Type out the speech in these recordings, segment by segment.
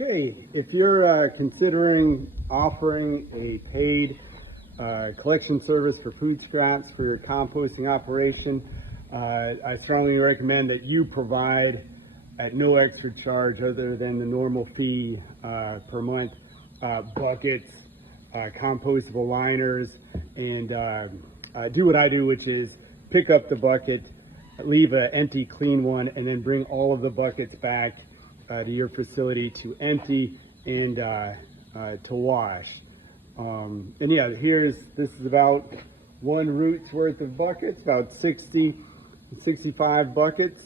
Okay, if you're considering offering a paid collection service for food scraps for your composting operation, I strongly recommend that you provide at no extra charge other than the normal fee per month buckets, compostable liners, and do what I do, which is pick up the bucket, leave an empty clean one, and then bring all of the buckets back to your facility to empty and to wash. And yeah, this is about one root's worth of buckets, about 65 buckets.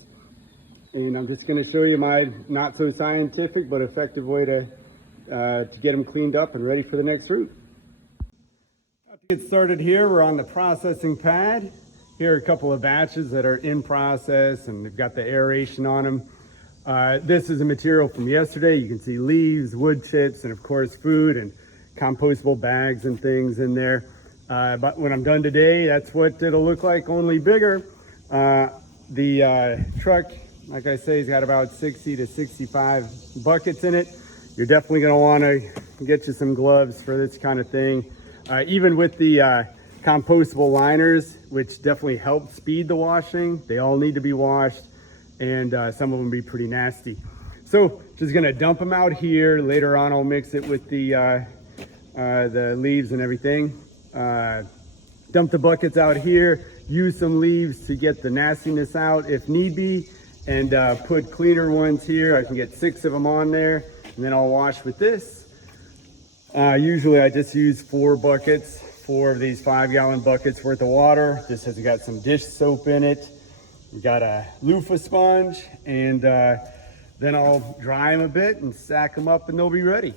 And I'm just going to show you my not so scientific but effective way to get them cleaned up and ready for the next root. To get started here, we're on the processing pad. Here are a couple of batches that are in process and they've got the aeration on them. This is a material from yesterday. You can see leaves, wood chips, and of course food and compostable bags and things in there. But when I'm done today, that's what it'll look like, only bigger. The truck, like I say, has got about 60 to 65 buckets in it. You're definitely going to want to get you some gloves for this kind of thing. Even with the compostable liners, which definitely help speed the washing, they all need to be washed, and some of them be pretty nasty. So just going to dump them out here. Later on I'll mix it with the leaves and everything. Dump the buckets out here, use some leaves to get the nastiness out if need be, and put cleaner ones here. I can get 6 of them on there, and then I'll wash with this. Usually I just use 4 buckets, 4 of these 5-gallon buckets worth of water. This has got some dish soap in it. We got a loofah sponge, and then I'll dry them a bit and stack them up and they'll be ready.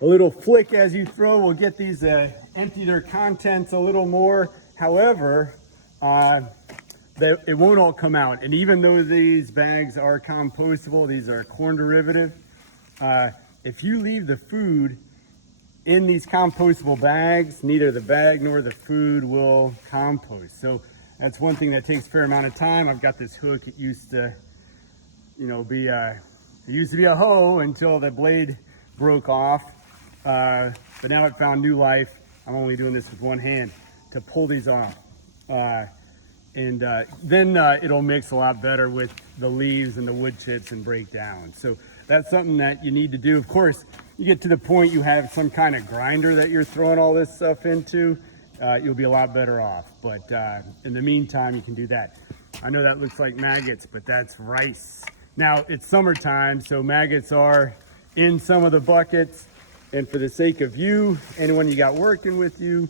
A little flick as you throw will get these empty their contents a little more. However, it won't all come out. And even though these bags are compostable, these are corn derivative, if you leave the food in these compostable bags, neither the bag nor the food will compost. So that's one thing that takes a fair amount of time. I've got this hook. It used to, be a hoe until the blade broke off. But now it found new life. I'm only doing this with one hand to pull these off. Then it'll mix a lot better with the leaves and the wood chips and break down. So that's something that you need to do. Of course, you get to the point you have some kind of grinder that you're throwing all this stuff into, you'll be a lot better off. But in the meantime, you can do that. I know that looks like maggots, but that's rice. Now, it's summertime, so maggots are in some of the buckets. And for the sake of you, anyone you got working with you,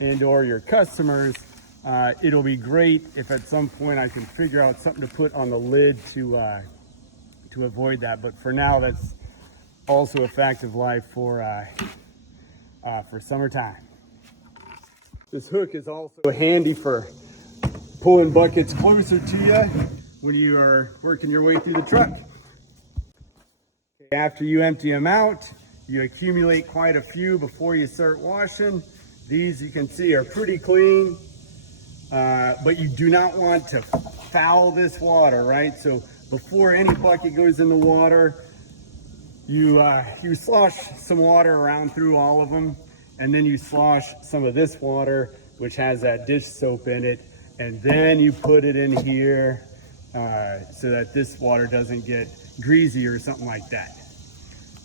and or your customers, it'll be great if at some point I can figure out something to put on the lid to avoid that. But for now, that's also a fact of life for summertime. This hook is also handy for pulling buckets closer to you when you are working your way through the truck. After you empty them out, you accumulate quite a few before you start washing. These, you can see, are pretty clean, but you do not want to foul this water, right? So before any bucket goes in the water, you slosh some water around through all of them, and then you slosh some of this water, which has that dish soap in it, and then you put it in here so that this water doesn't get greasy or something like that.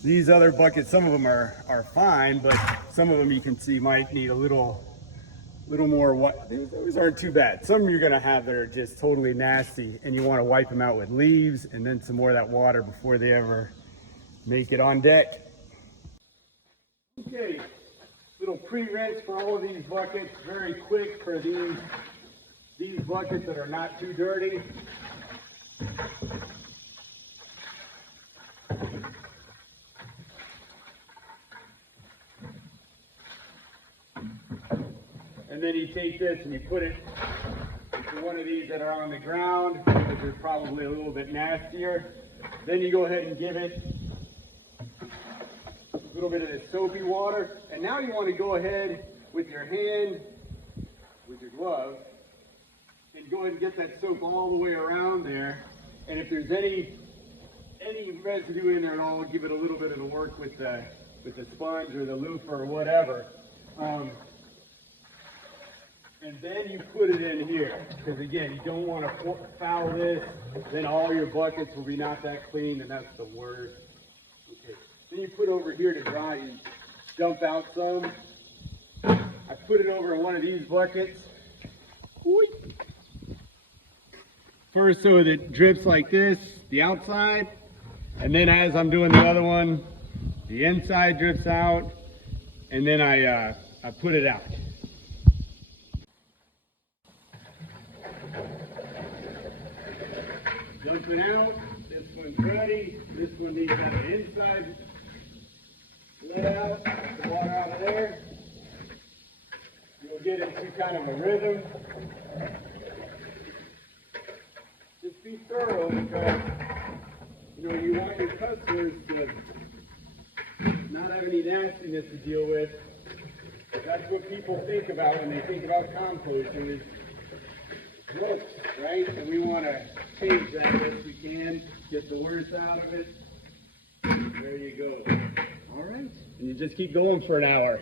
These other buckets, some of them are fine, but some of them you can see might need a little more. Those aren't too bad. Some you're gonna have that are just totally nasty, and you want to wipe them out with leaves and then some more of that water before they ever make it on deck. Okay, little pre-rinse for all of these buckets, very quick for these buckets that are not too dirty. And then you take this and you put it into one of these that are on the ground, which is probably a little bit nastier. Then you go ahead and give it a little bit of the soapy water. And now you want to go ahead with your hand, with your glove, and go ahead and get that soap all the way around there. And if there's any residue in there at all, give it a little bit of the work with the sponge or the loofah or whatever. And then you put it in here, because again, you don't want to foul this, then all your buckets will be not that clean, and that's the worst. Okay. Then you put over here to dry, you dump out some. I put it over in one of these buckets. First, so that it drips like this, the outside, and then as I'm doing the other one, the inside drips out, and then I put it out. Dump it out. This one's ready. This one needs to have the inside let out, the water out of there. You'll get into kind of a rhythm. Just be thorough, because you want your customers to not have any nastiness to deal with. That's what people think about when they think about composting, is gross, right? And we want to change that if we can, get the worst out of it. There you go. All right. And you just keep going for an hour.